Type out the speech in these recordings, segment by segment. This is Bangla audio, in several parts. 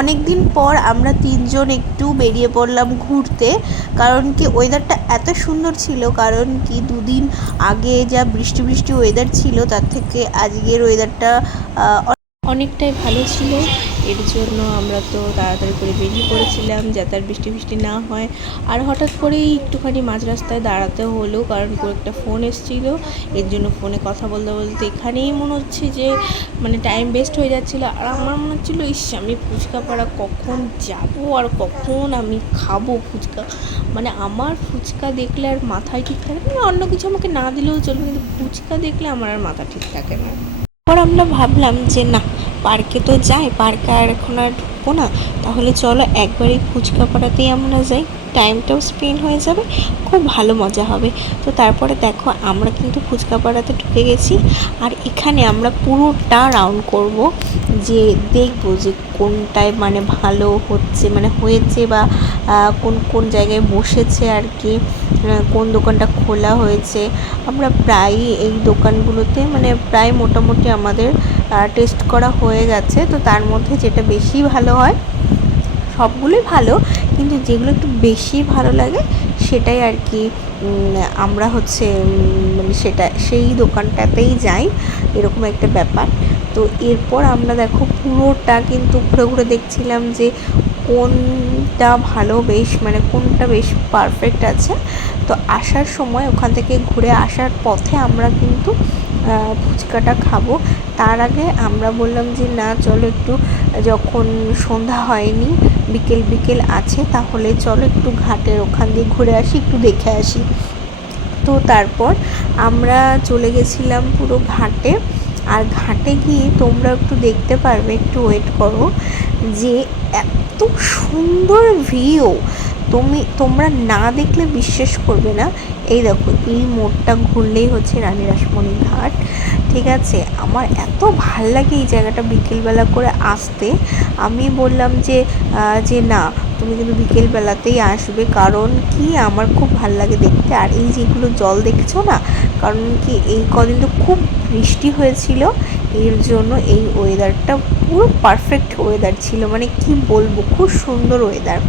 অনেক দিন পর আমরা তিনজন একটু বেরিয়ে পড়লাম ঘুরতে, কারণ কি ওয়েদারটা এত সুন্দর ছিল, কারণ কি দুদিন আগে যা বৃষ্টি বৃষ্টি ওয়েদার ছিল, তার থেকে আজকের ওয়েদারটা অনেকটাই ভালো ছিল। এর জন্য আমরা তো তাড়াতাড়ি করে বেরিয়ে পড়েছিলাম যাতে আর বৃষ্টি বৃষ্টি না হয়। আর হঠাৎ করেই একটুখানি মাঝ রাস্তায় দাঁড়াতে হলো, কারণ একটা ফোন এসেছিল। এর জন্য ফোনে কথা বলতে বলতে এখানেই মনে হচ্ছে যে মানে টাইম ওয়েস্ট হয়ে যাচ্ছিল। আর আমার মনে হচ্ছিল, ইস, আমি ফুচকা পাড়া কখন যাব আর কখন আমি খাব ফুচকা? মানে আমার ফুচকা দেখলে আর মাথায় ঠিক থাকে না, অন্য কিছু আমাকে না দিলেও চলবে, কিন্তু ফুচকা দেখলে আমার আর মাথা ঠিক থাকে না। পর আমরা ভাবলাম যে, না পার্কে তো যাই পার্কে আর এখন আর ঢুকবো না, তাহলে চলো একবারই ফুচকা পাড়াতেই আমরা যাই। টাইমটাও স্পেন্ড হয়ে যাবে, খুব ভালো মজা হবে। তো তারপরে দেখো, আমরা কিন্তু ফুচকা পাড়াতে ঢুকে গেছি, আর এখানে আমরা পুরোটা রাউন্ড করব, যে দেখব যে কোনটায় মানে ভালো হচ্ছে মানে হয়েছে বা কোন কোন জায়গায় বসেছে আর কি কোন দোকানটা খোলা হয়েছে। আমরা প্রায়ই এই দোকানগুলোতে মানে প্রায় মোটামুটি আমাদের টেস্ট করা হয়ে গেছে। তো তার মধ্যে যেটা বেশি ভালো হয়, সবগুলোই ভালো, কিন্তু যেগুলো একটু বেশি ভালো লাগে, সেটাই আর কি আমরা হচ্ছে মানে সেটা, সেই দোকানটাতেই যাই, এরকম একটা ব্যাপার। তো এরপর আমরা দেখো পুরোটা কিন্তু ঘুরে ঘুরে দেখছিলাম যে কোনটা ভালো বেশ মানে কোনটা বেশ পারফেক্ট আছে। তো আসার সময় ওখান থেকে ঘুরে আসার পথে আমরা কিন্তু ফুচকাটা খাব। তার আগে আমরা বললাম যে, না, চলো একটু, যখন সন্ধ্যা হয়নি, বিকেল বিকেল আছে, তাহলে চলো একটু ঘাটের ওখান দিয়ে ঘুরে আসি, একটু দেখে আসি। তো তারপর আমরা চলে গেছিলাম পুরো ঘাটে। আর ঘাটে গিয়ে তোমরা একটু দেখতে পারবে একটু ওয়েট করো যে এত সুন্দর ভিউ তুমি, তোমরা না দেখলে বিশ্বাস করবে না। এই দেখো, এই মোড়টা ঘুরলেই হচ্ছে রানী রাসমণি ঘাট, ঠিক আছে? আমার এত ভালো লাগে এই জায়গাটা বিকেলবেলা করে আসতে। আমি বললাম যে যে না, তুমি কিন্তু বিকেলবেলাতেই আসবে, কারণ কি আমার খুব ভালো লাগে দেখতে। আর এই যেগুলো জল দেখছ না, কারণ কি এই কদিন তো খুব বৃষ্টি হয়েছিল, এর জন্য এই ওয়েদারটা পুরো পারফেক্ট ওয়েদার ছিল। মানে কি বলব, খুব সুন্দর ওয়েদার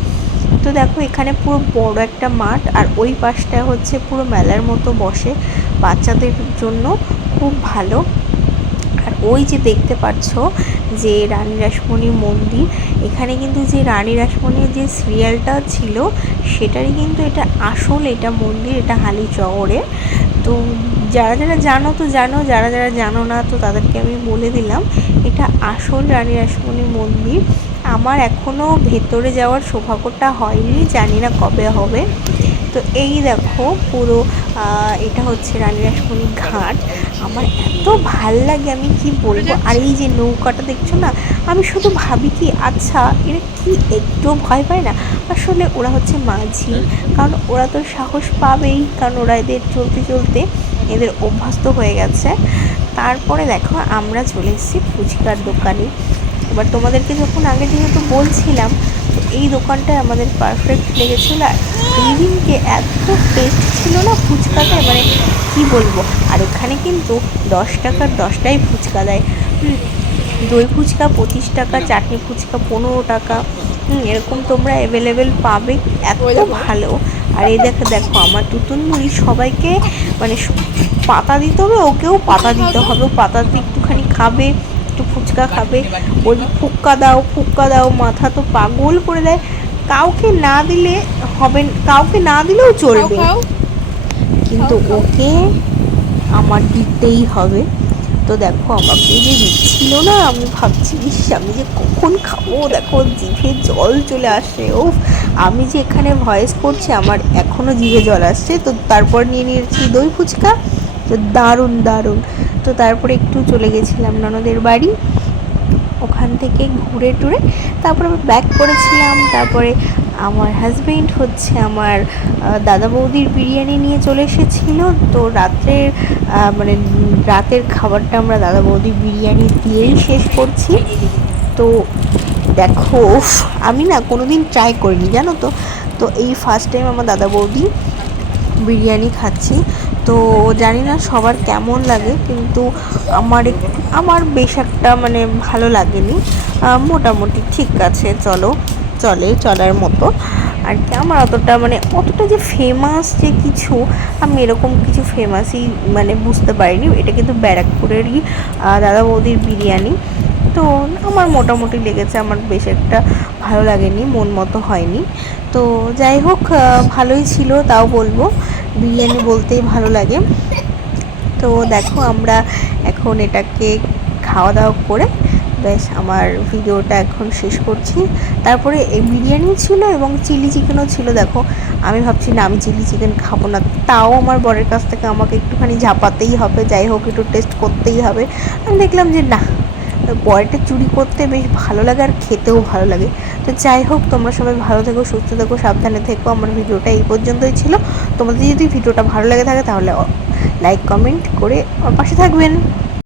তো দেখো, এখানে পুরো বড় একটা মাঠ আর ওই পাশটা হচ্ছে পুরো মেলার মতো বসে বাচ্চাদের জন্য খুব ভালো। আর ওই যে দেখতে পাচ্ছ যে রানী রাসমণির মন্দির, এখানে কিন্তু যে রানী রাসমণির যে সিরিয়ালটা ছিল, সেটারই কিন্তু এটা আসল এটা মন্দির, এটা হালি চহরে তো যারা যারা জানো তো জানো, যারা যারা জানো না তো তাদেরকে আমি বলে দিলাম, এটা আসল রানী রাসমণির মন্দির। আমার এখনও ভেতরে যাওয়ার সৌভাগ্যটা হয়নি, জানি না কবে হবে। তো এই দেখো পুরো এটা হচ্ছে রানী রাসমণি ঘাট। আমার এত ভালো লাগে, আমি কি বলব? আর এই যে নৌকাটা দেখছ না, আমি শুধু ভাবি কি আচ্ছা এরা কি একটু ভয় পায় না? আসলে ওরা হচ্ছে মাঝি, কারণ ওরা তো সাহস পাবেই, কারণ ওরা এদের চলতে চলতে এদের অভ্যস্ত হয়ে গেছে। তারপরে দেখো, আমরা চলে এসেছি ফুচকার দোকানে। এবার তোমাদেরকে যখন আগে যেহেতু বলছিলাম তো এই দোকানটায় আমাদের পারফেক্ট লেগেছিলো। আর এই দিনকে এত টেস্ট ছিল না ফুচকাতে মানে কি বলব? আর এখানে কিন্তু দশ টাকার দশটাই ফুচকা দেয়। দই ফুচকা পঁচিশ টাকা চাটনি ফুচকা পনেরো টাকা। এরকম তোমরা অ্যাভেলেবেল পাবে এত ভালো। আর এই দেখো দেখো আমার টুতুন মুড়ি সবাইকে মানে পাতা দিতে হবে ওকেও পাতা দিতে হবে। পাতাতে একটুখানি খাবে। একটু ফুচকা খাবে। বলি ফুক্কা দাও ফুক্কা দাও মাথা তো পাগল করে দেয়। কাউকে না দিলে হবে কাউকে না দিলেও চলবে। কিন্তু ওকে আমার দিতেই হবে। তো দেখো আমাকে যে দিচ্ছিল না আমি ভাবছি ইস আমি যে কখন খাব? দেখো জিভে জল চলে আসে ও আমি যে এখানে ভয়েস করছি আমার এখনও জিভে জল আসছে। তো তারপর নিয়ে নিয়েছি দই ফুচকা। তো দারুণ দারুণ। তো তারপরে একটু চলে গেছিলাম ননদের বাড়ি, ওখান থেকে ঘুরে টুরে তারপর আমি ব্যাক করেছিলাম, তারপরে আমার হাজবেন্ড হচ্ছে আমার দাদা বৌদির বিরিয়ানি নিয়ে চলে এসেছিল, তো রাত্রের মানে রাতের খাবারটা আমরা দাদা বৌদির বিরিয়ানি দিয়েই শেষ করছি। তো দেখো আমি না কোনো দিন ট্রাই করিনি, জানো তো? তো এই ফার্স্ট টাইম আমার দাদা বৌদি বিরিয়ানি খাচ্ছি। তো জানি না সবার কেমন লাগে, কিন্তু আমার আমার বেশ একটা মানে ভালো লাগেনি। মোটামুটি ঠিক আছে, চলো, চলে চলার মতো। আর কি, আমার অতটা মানে অতটা যে ফেমাস যে কিছু, আমি এরকম কিছু ফেমাসই মানে বুঝতে পারিনি। এটা কিন্তু ব্যারাকপুরেরই দাদা বৌদির বিরিয়ানি। তো আমার মোটামুটি লেগেছে, আমার বেশ একটা ভালো লাগেনি, মন মতো হয়নি। তো যাই হোক ভালোই ছিল, তাও বলব। বিরিয়ানি বলতেই ভালো লাগে। তো দেখো আমরা এখন এটাকে খাওয়া দাওয়া করে বেশ আমার ভিডিওটা এখন শেষ করছি। তারপরে এই বিরিয়ানিও ছিল এবং চিলি চিকেনও ছিল। দেখো, আমি ভাবছি না আমি চিলি চিকেন খাব না। তাও আমার বরের কাছ থেকে আমাকে একটুখানি ঝাপাতেই হবে। যাই হোক, একটু টেস্ট করতেই হবে। আমি দেখলাম যে না বয়টা চুরি করতে বেশ ভালো লাগে আর খেতেও ভালো লাগে। তো যাই হোক, তোমরা সবাই ভালো থেকো, সুস্থ থেকো, সাবধানে থেকো। আমার ভিডিওটা এই পর্যন্তই ছিল। তোমাদের যদি ভিডিওটা ভালো লেগে থাকে তাহলে লাইক কমেন্ট করে আমার পাশে থাকবেন।